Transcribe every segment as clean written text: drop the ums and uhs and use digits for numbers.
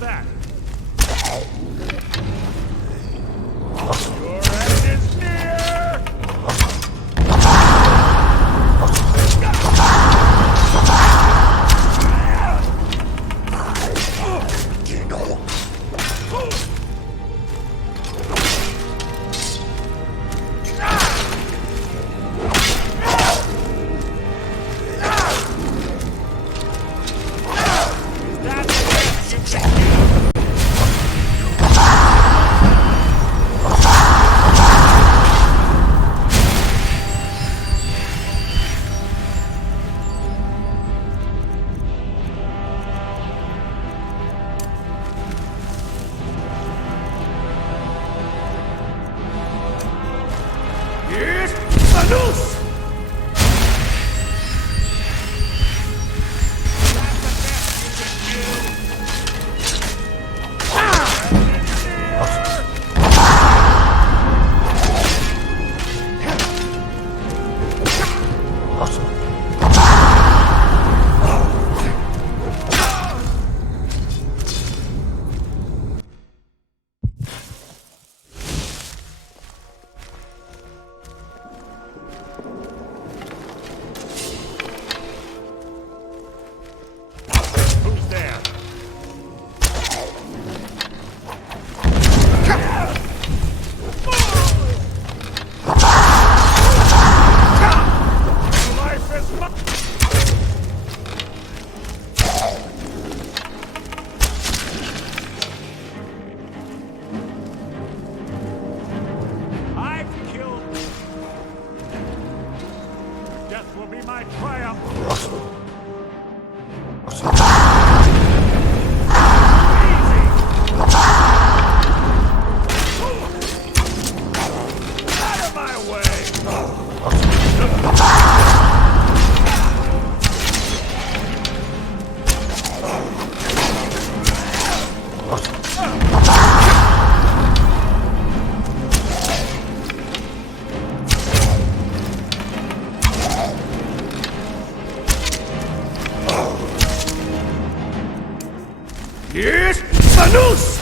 that? Your end is near! Yes, Manus!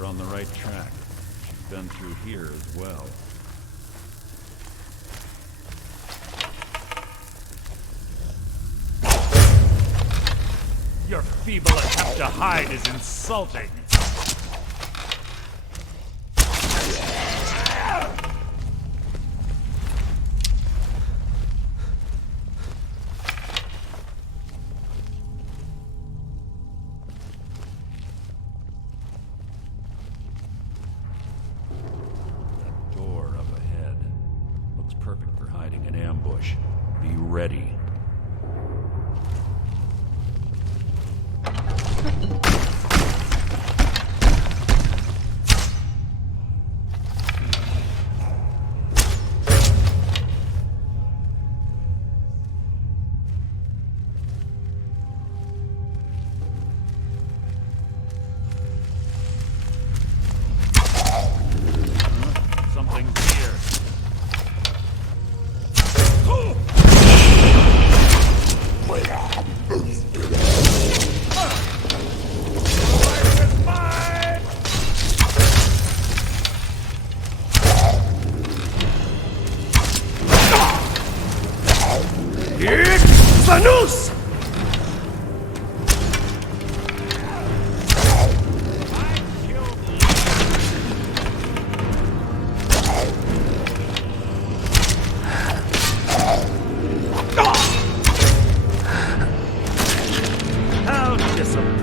We're on the right track. She's been through here as well. Your feeble attempt to hide is insulting. That door up ahead looks perfect for hiding an ambush. Be ready. It's the noose! How disappointing.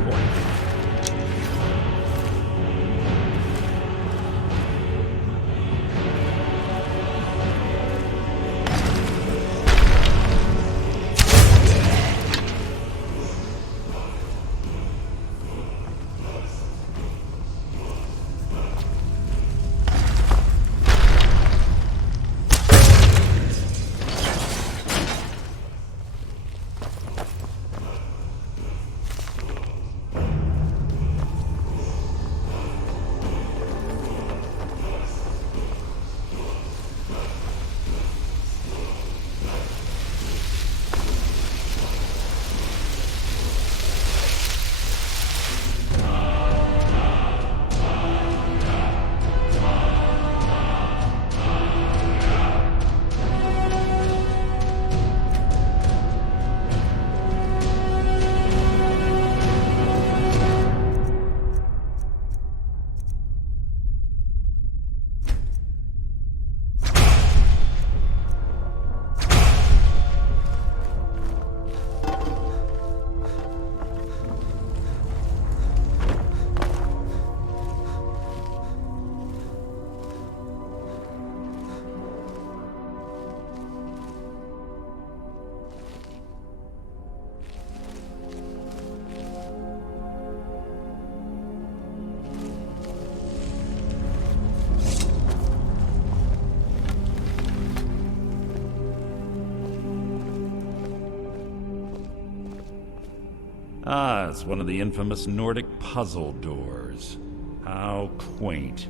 Ah, it's one of the infamous Nordic puzzle doors. How quaint.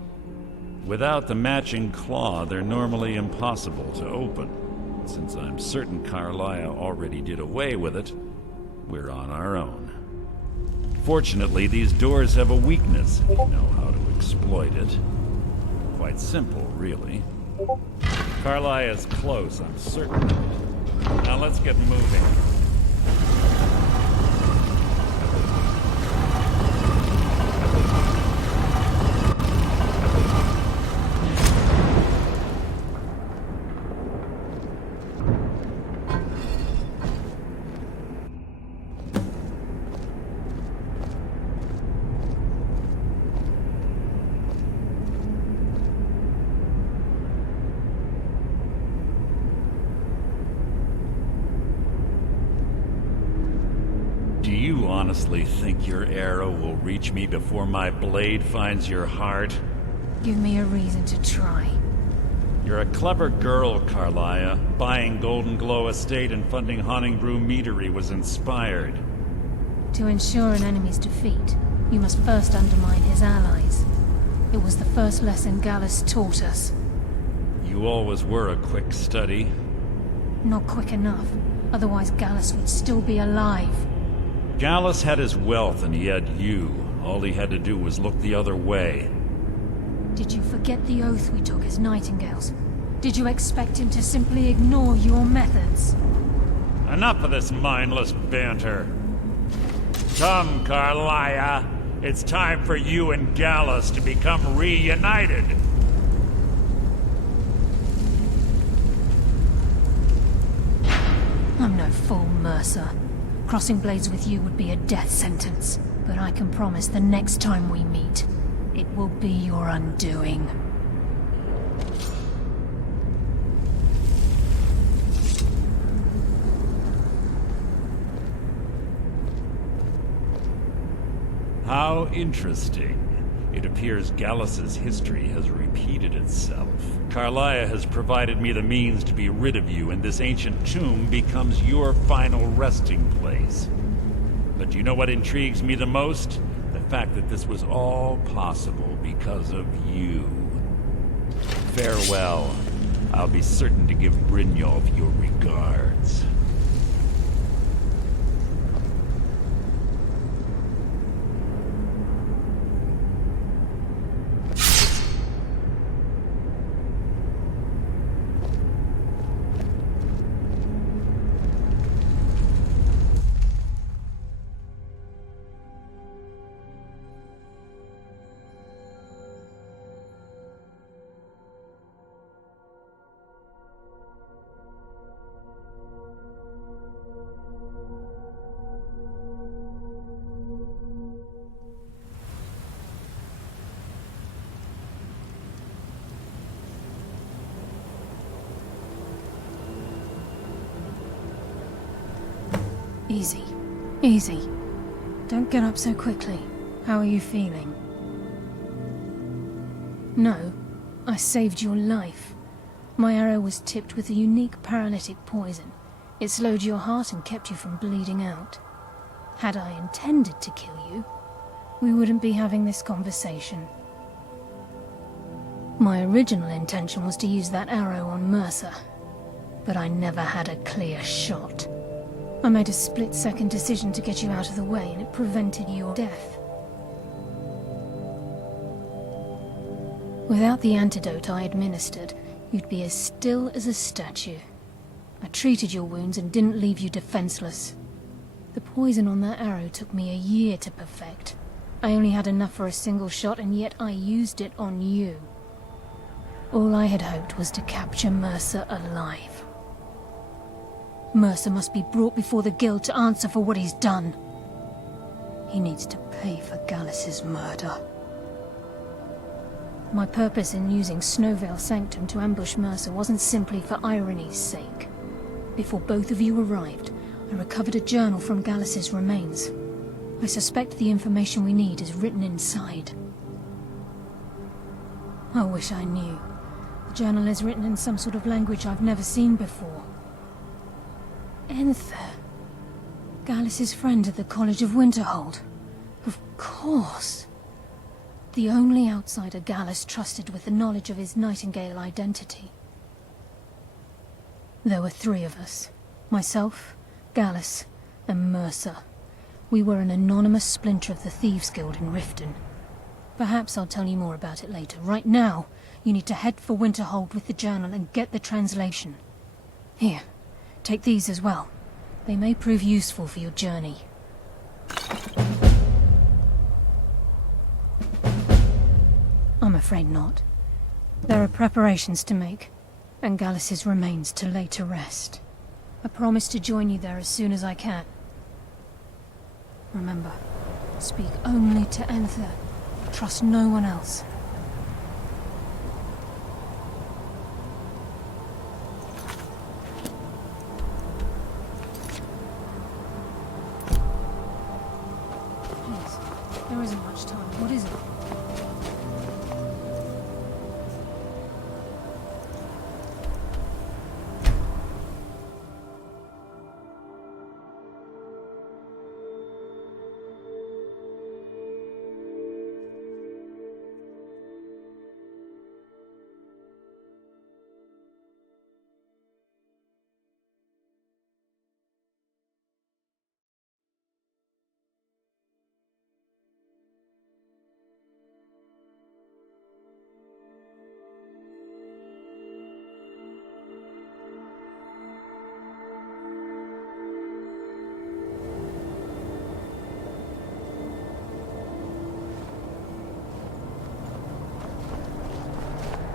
Without the matching claw, they're normally impossible to open. Since I'm certain Carlia already did away with it, we're on our own. Fortunately, these doors have a weakness if you know how to exploit it. Quite simple, really. Carlia is close, I'm certain of it. Now let's get moving. Do you honestly think your arrow will reach me before my blade finds your heart? Give me a reason to try. You're a clever girl, Carlia. Buying Golden Glow Estate and funding Honningbrew Meadery was inspired. To ensure an enemy's defeat, you must first undermine his allies. It was the first lesson Gallus taught us. You always were a quick study. Not quick enough, otherwise Gallus would still be alive. Gallus had his wealth and he had you. All he had to do was look the other way. Did you forget the oath we took as Nightingales? Did you expect him to simply ignore your methods? Enough of this mindless banter. Come, Carlia. It's time for you and Gallus to become reunited. I'm no fool, Mercer. Crossing blades with you would be a death sentence. But I can promise the next time we meet, it will be your undoing. How interesting. It appears Gallus's history has repeated itself. Carlia has provided me the means to be rid of you, and this ancient tomb becomes your final resting place. But you know what intrigues me the most? The fact that this was all possible because of you. Farewell. I'll be certain to give Brynjolf your regards. Easy. Easy. Don't get up so quickly. How are you feeling? No. I saved your life. My arrow was tipped with a unique paralytic poison. It slowed your heart and kept you from bleeding out. Had I intended to kill you, we wouldn't be having this conversation. My original intention was to use that arrow on Mercer, but I never had a clear shot. I made a split-second decision to get you out of the way, and it prevented your death. Without the antidote I administered, you'd be as still as a statue. I treated your wounds and didn't leave you defenseless. The poison on that arrow took me a year to perfect. I only had enough for a single shot, and yet I used it on you. All I had hoped was to capture Mercer alive. Mercer must be brought before the Guild to answer for what he's done. He needs to pay for Gallus's murder. My purpose in using Snowveil Sanctum to ambush Mercer wasn't simply for irony's sake. Before both of you arrived, I recovered a journal from Gallus's remains. I suspect the information we need is written inside. I wish I knew. The journal is written in some sort of language I've never seen before. Enther. Gallus's friend at the College of Winterhold. Of course. The only outsider Gallus trusted with the knowledge of his Nightingale identity. There were 3 of us. Myself, Gallus, and Mercer. We were an anonymous splinter of the Thieves' Guild in Riften. Perhaps I'll tell you more about it later. Right now, you need to head for Winterhold with the journal and get the translation. Here, take these as well. They may prove useful for your journey. I'm afraid not. There are preparations to make, and Gallus's remains to lay to rest. I promise to join you there as soon as I can. Remember, speak only to Enther. Trust no one else. Please, there isn't much time. What is it?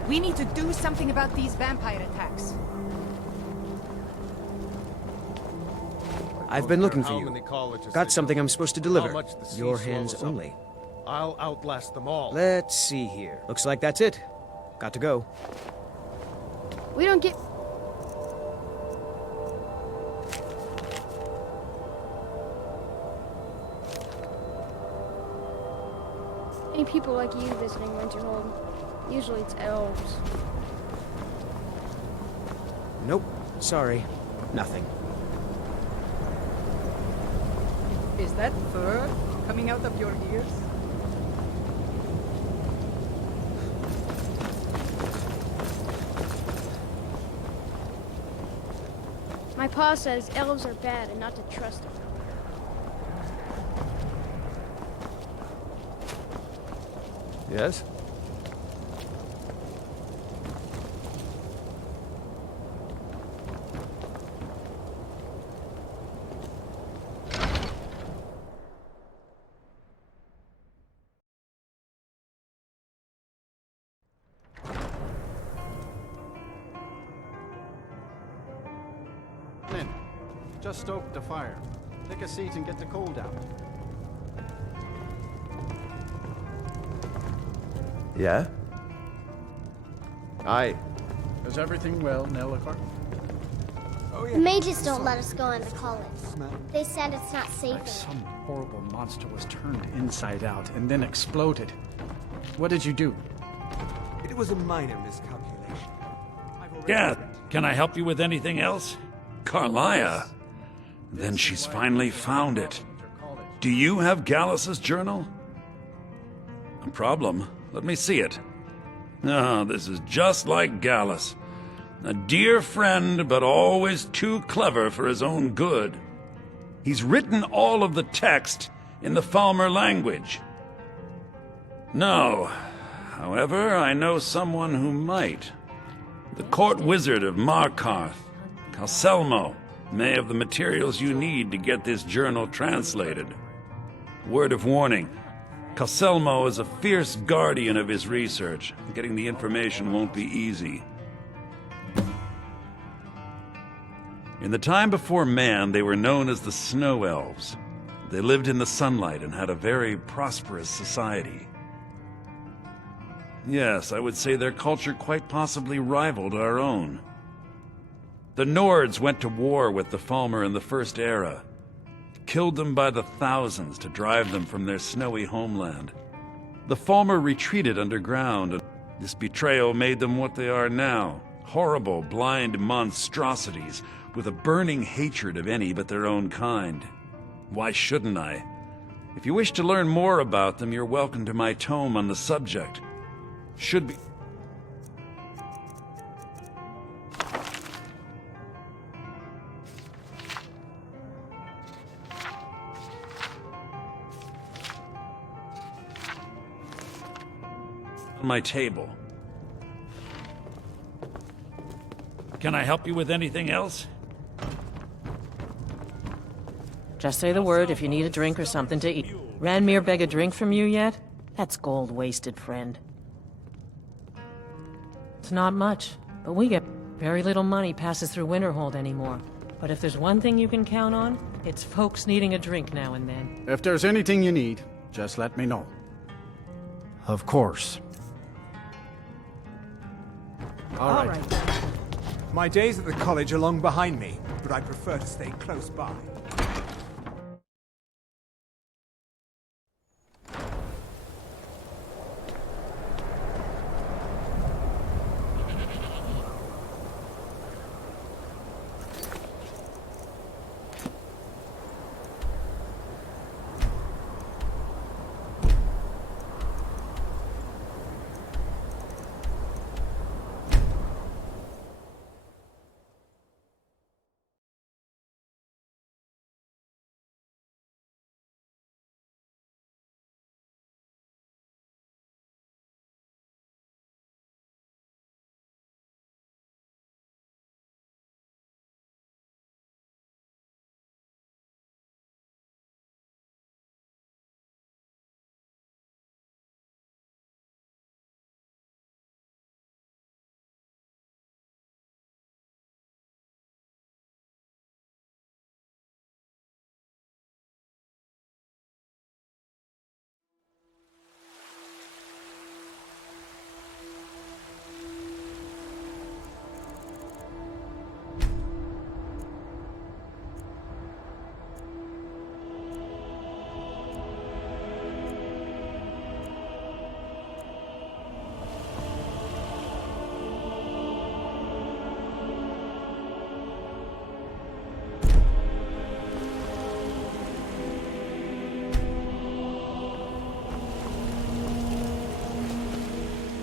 We need to do something about these vampire attacks. I've been looking for you. Got something I'm supposed to deliver. Your hands only. I'll outlast them all. Let's see here. Looks like that's it. Got to go. We don't get... Any people like you visiting Winterhold. Usually it's elves. Nope. Sorry. Nothing. Is that fur coming out of your ears? My pa says elves are bad and not to trust them. Yes? In. Just stoked the fire. Take a seat and get the cold out. Yeah? Aye. Is everything well, Nellifer? The mages don't let us go into college. They said it's not safe. Like some horrible monster was turned inside out and then exploded. What did you do? It was a minor miscalculation. Yeah, can I help you with anything else? Carlia? Then she's finally found it. Do you have Gallus's journal? A problem? Let me see it. Ah, this is just like Gallus. A dear friend, but always too clever for his own good. He's written all of the text in the Falmer language. No. However, I know someone who might. The court wizard of Markarth, Calselmo, may have the materials you need to get this journal translated. Word of warning. Calselmo is a fierce guardian of his research. Getting the information won't be easy. In the time before man, they were known as the Snow Elves. They lived in the sunlight and had a very prosperous society. Yes, I would say their culture quite possibly rivaled our own. The Nords went to war with the Falmer in the First Era, killed them by the thousands to drive them from their snowy homeland. The Falmer retreated underground, and this betrayal made them what they are now, horrible, blind monstrosities with a burning hatred of any but their own kind. Why shouldn't I? If you wish to learn more about them, you're welcome to my tome on the subject. Should be... on my table. Can I help you with anything else? Just say the word if you need a drink or something to eat. Ranmir beg a drink from you yet? That's gold wasted, friend. It's not much, but we get very little money passes through Winterhold anymore. But if there's one thing you can count on, it's folks needing a drink now and then. If there's anything you need, just let me know. Of course. All right. My days at the college are long behind me, but I prefer to stay close by.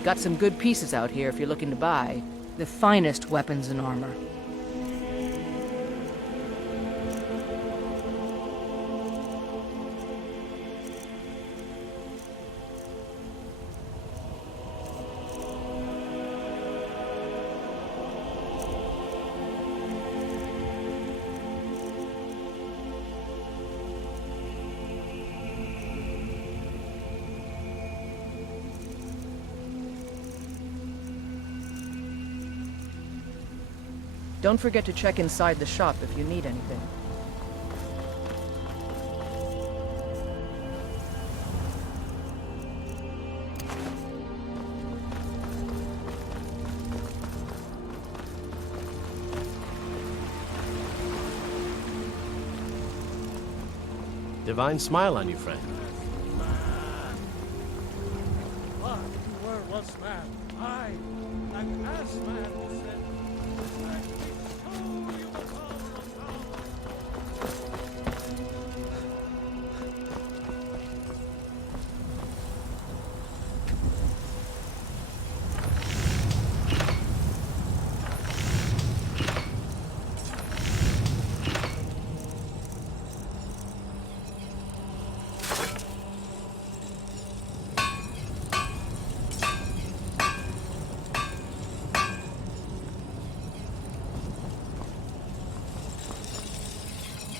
Got some good pieces out here if you're looking to buy. The finest weapons and armor. Don't forget to check inside the shop if you need anything. divine smile on you, friend. But you were once man. I, and as man was sent, I show you the power of God.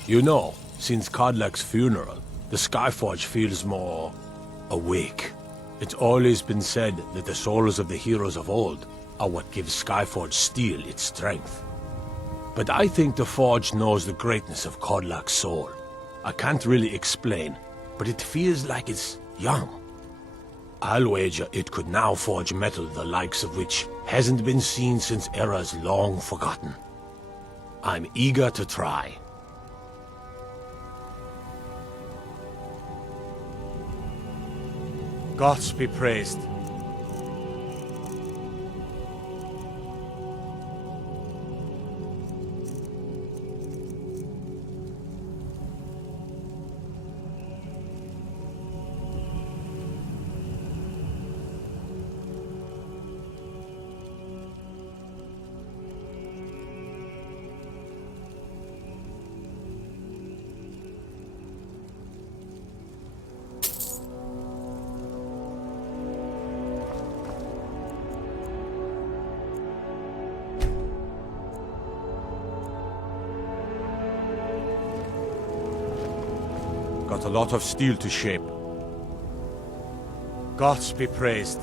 You know, since Kodlak's funeral, the Skyforge feels more awake. It's always been said that the souls of the heroes of old are what gives Skyforge steel its strength. But I think the Forge knows the greatness of Kodlak's soul. I can't really explain, but it feels like it's young. I'll wager it could now forge metal the likes of which hasn't been seen since eras long forgotten. I'm eager to try. Gods be praised. Got a lot of steel to shape. Gods be praised.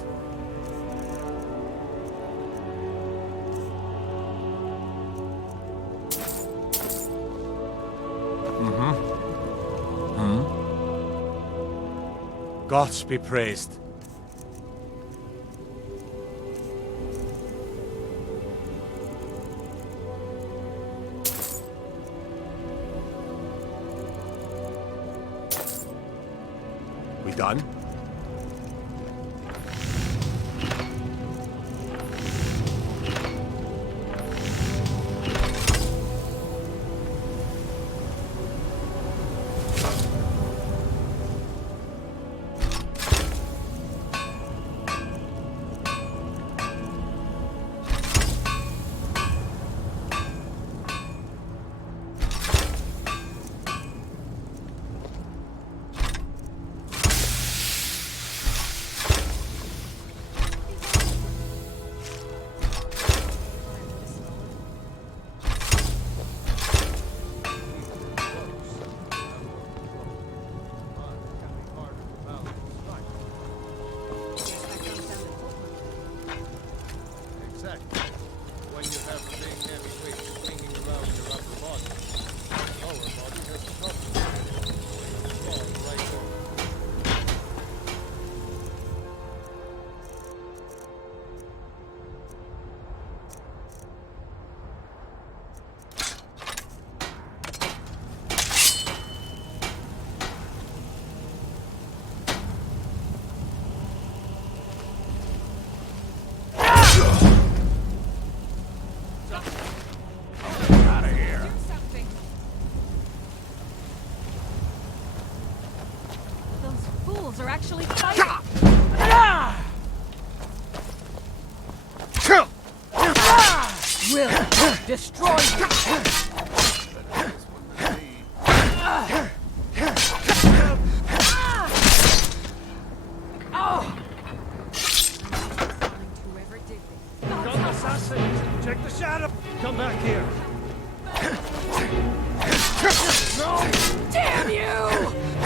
Gods be praised. We done? Are actually fighting. Will destroy you. Gun assassin! Check the shadow! Come back here! Damn you!